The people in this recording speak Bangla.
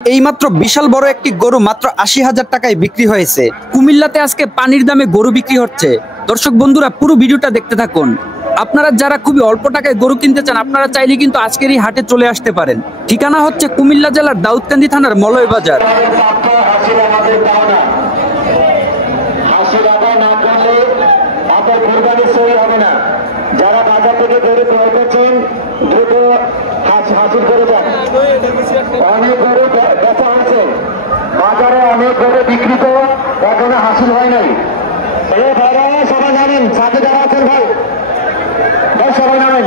এইমাত্র বিশাল বড় একটি গরু মাত্র ৮০,০০০ টাকায় বিক্রি হয়েছে। কুমিল্লাতে আজকে পানির দামে গরু বিক্রি হচ্ছে। দর্শক বন্ধুরা পুরো ভিডিওটা দেখতে থাকুন। আপনারা যারা খুবই অল্প টাকায় গরু কিনতে চান আপনারা চাইলে কিন্তু আজকের এই হাটে চলে আসতে পারেন। ঠিকানা হচ্ছে কুমিল্লা জেলার দাউদকান্দি থানার মলয় বাজার। যারা বাজার থেকে গরু ক্রয় করছেন দ্রুত হাসিল করে যান। অনেক গরু বেচা হয়েছে বাজারে, অনেক গরু বিক্রিত এখনো হাসিল হয় নাই। সবাই নামেন, সাথে যারা আছেন ভাই সবাই নামেন।